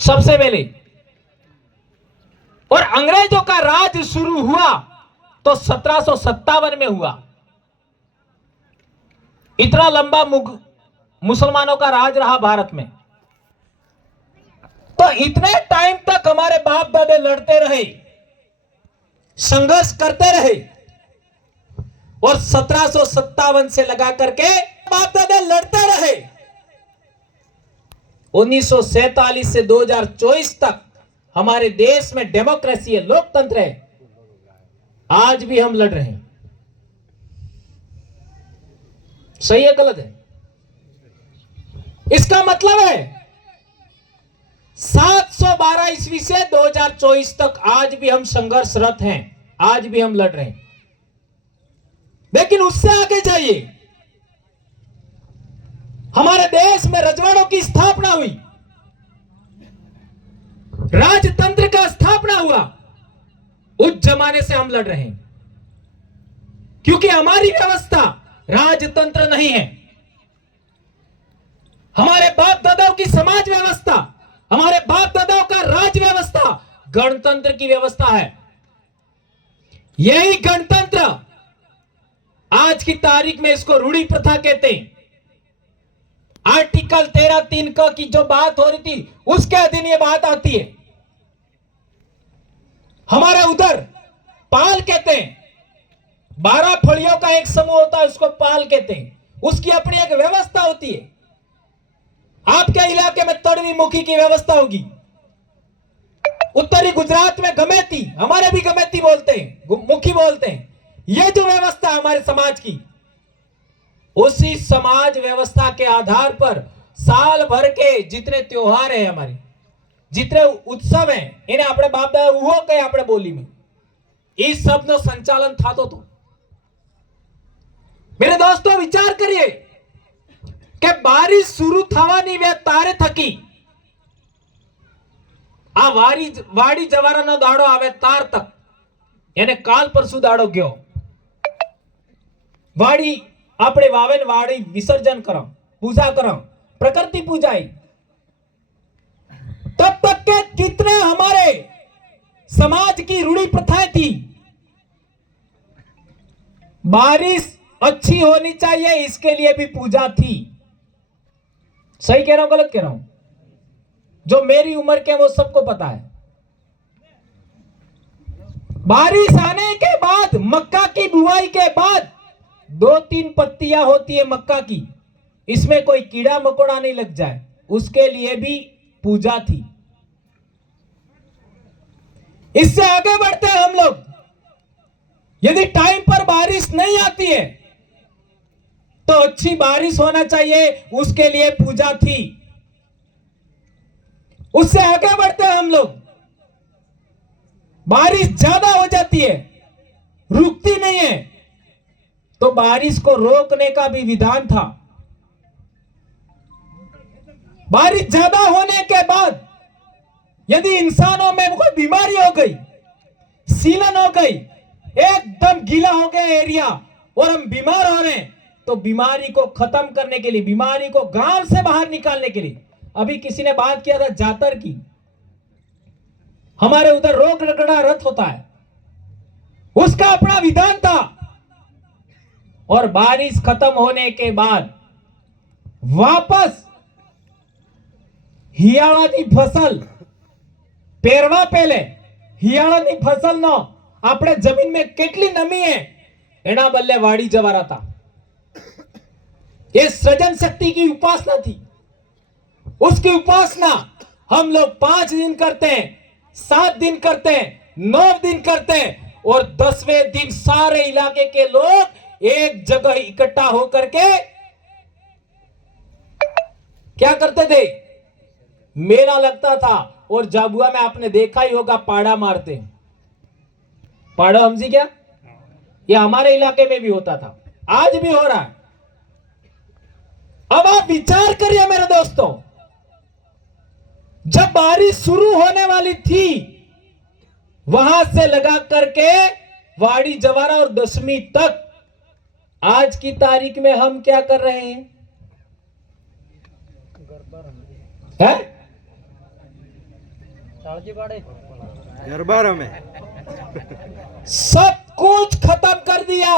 सबसे पहले। और अंग्रेजों का राज शुरू हुआ तो 1757 में हुआ। इतना लंबा मुसलमानों का राज रहा भारत में। तो इतने टाइम तक हमारे बाप दादे लड़ते रहे, संघर्ष करते रहे, और 1757 से लगा करके बाप दादे लड़ते रहे। 1947 से 2024 तक हमारे देश में डेमोक्रेसी है, लोकतंत्र है। आज भी हम लड़ रहे हैं। सही है गलत है? इसका मतलब है 712 ईस्वी से 2024 तक आज भी हम संघर्षरत हैं, आज भी हम लड़ रहे हैं। लेकिन उससे आगे जाइए, हमारे देश में रजवाड़ों की स्थापना हुई, राजतंत्र का स्थापना हुआ। उस जमाने से हम लड़ रहे हैं, क्योंकि हमारी व्यवस्था राजतंत्र नहीं है। हमारे बाप दादाओं की समाज व्यवस्था, हमारे बाप दादाओं का राज व्यवस्था गणतंत्र की व्यवस्था है। यही गणतंत्र आज की तारीख में इसको रूढ़ी प्रथा कहते हैं। आर्टिकल 13(3) क की जो बात हो रही थी, उसके अधीन ये बात आती है। हमारे उधर पाल कहते हैं, 12 फड़ियों का एक समूह होता है, उसको पाल कहते हैं। उसकी अपनी एक व्यवस्था होती है। आपके इलाके में तड़वी मुखी की व्यवस्था होगी, उत्तरी गुजरात में गमेती, हमारे भी गमेती बोलते हैं, मुखी बोलते हैं। यह जो व्यवस्था है हमारे समाज की, उसी समाज व्यवस्था के आधार पर साल भर के जितने त्योहार हैं, हमारे जितने उत्सव हैं, इन्हें अपने बाप दादा उहो कहे अपने बोली में, इस सब नो संचालन था। तो मेरे दोस्तों विचार करिए कि बारिश शुरू થવાની વે તારે થકી આ વાડી જવારાનો દાડો આવે તાર તક, એને કાલ પરસુ દાડો ગયો। વાડી આપણે વાવેન, વાડી विसर्जन करो, पूजा करो, प्रकृति पूजाई। तब तक के कितने हमारे समाज की रूढ़ी प्रथाएं थी। बारिश अच्छी होनी चाहिए, इसके लिए भी पूजा थी। सही कह रहा हूं गलत कह रहा हूं? जो मेरी उम्र के वो सबको पता है। बारिश आने के बाद, मक्का की बुआई के बाद 2-3 पत्तियां होती है मक्का की, इसमें कोई कीड़ा मकोड़ा नहीं लग जाए, उसके लिए भी पूजा थी। इससे आगे बढ़ते हैं हम लोग। यदि टाइम पर बारिश नहीं आती है तो अच्छी बारिश होना चाहिए, उसके लिए पूजा थी। उससे आगे बढ़ते हैं हम लोग। बारिश ज्यादा हो जाती है, रुकती नहीं है, तो बारिश को रोकने का भी विधान था। बारिश ज्यादा होने के बाद यदि इंसानों में कोई बीमारी हो गई, सीलन हो गई, एकदम गीला हो गया एरिया और हम बीमार हो रहे हैं, तो बीमारी को खत्म करने के लिए, बीमारी को गांव से बाहर निकालने के लिए, अभी किसी ने बात किया था जातर की, हमारे उधर रोग रगड़ा रथ होता है, उसका अपना विधान था। और बारिश खत्म होने के बाद वापस हियाळानी फसल पेरवा पहले हियाळानी फसल नो આપણે જમીન में કેટલી નમી है એના બદલે વાડી જવારા था। ये सृजन शक्ति की उपासना थी। उसकी उपासना हम लोग 5 दिन करते हैं, 7 दिन करते हैं, 9 दिन करते हैं, और 10वें दिन सारे इलाके के लोग एक जगह इकट्ठा होकर के क्या करते थे? मेला लगता था। और जाबुआ में आपने देखा ही होगा, पाड़ा मारते हैं। पाड़ा समझी क्या? ये हमारे इलाके में भी होता था, आज भी हो रहा है। अब आप विचार करिए मेरे दोस्तों, जब बारिश शुरू होने वाली थी, वहां से लगा करके वाड़ी जवारा और दशमी तक, आज की तारीख में हम क्या कर रहे हैं? गरबा रमे, सब कुछ खत्म कर दिया।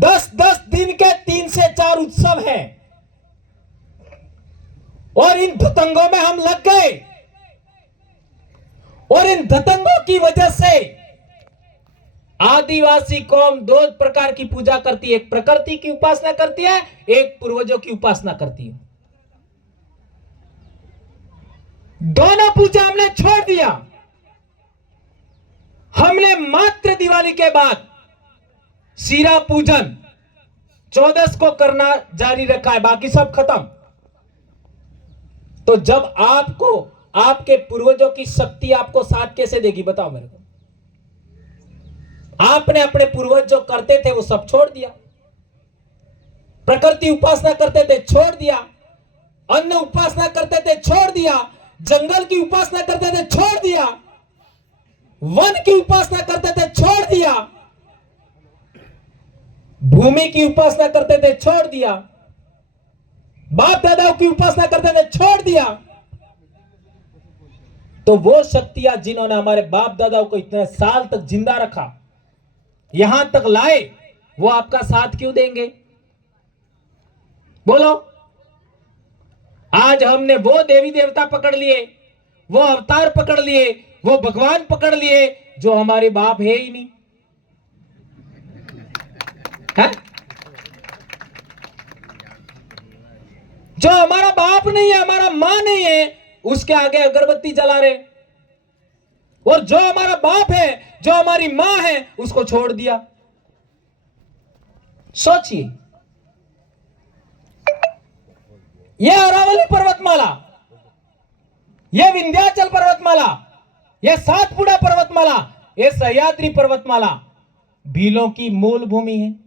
10-10 दिन के 3 से 4 उत्सव हैं और इन धतंगों में हम लग गए और इन धतंगों की वजह से आदिवासी कौम 2 प्रकार की पूजा करती है, एक प्रकृति की उपासना करती है, एक पूर्वजों की उपासना करती है। दोनों पूजा हमने छोड़ दिया। हमने मात्र दिवाली के बाद सीरा पूजन 14 को करना जारी रखा है, बाकी सब खत्म। तो जब आपको आपके पूर्वजों की शक्ति आपको साथ कैसे देगी, बताओ मेरे को। आपने अपने पूर्वज जो करते थे वो सब छोड़ दिया, प्रकृति उपासना करते थे छोड़ दिया, अन्न उपासना करते थे छोड़ दिया, जंगल की उपासना करते थे छोड़ दिया, वन की उपासना करते थे छोड़ दिया, भूमि की उपासना करते थे छोड़ दिया, बाप दादाओं की उपासना करते थे छोड़ दिया। तो वो शक्तियां जिन्होंने हमारे बाप दादाओं को इतने साल तक जिंदा रखा, यहां तक लाए, वो आपका साथ क्यों देंगे? बोलो। आज हमने वो देवी देवता पकड़ लिए, वो अवतार पकड़ लिए, वो भगवान पकड़ लिए जो हमारे बाप है ही नहीं है? जो हमारा बाप नहीं है, हमारा मां नहीं है, उसके आगे अगरबत्ती जला रहे। और जो हमारा बाप है, जो हमारी मां है, उसको छोड़ दिया। सोचिए, यह अरावली पर्वतमाला, यह विंध्याचल पर्वतमाला, यह सातपुड़ा पर्वतमाला, यह सह्याद्री पर्वतमाला भीलों की मूल भूमि है।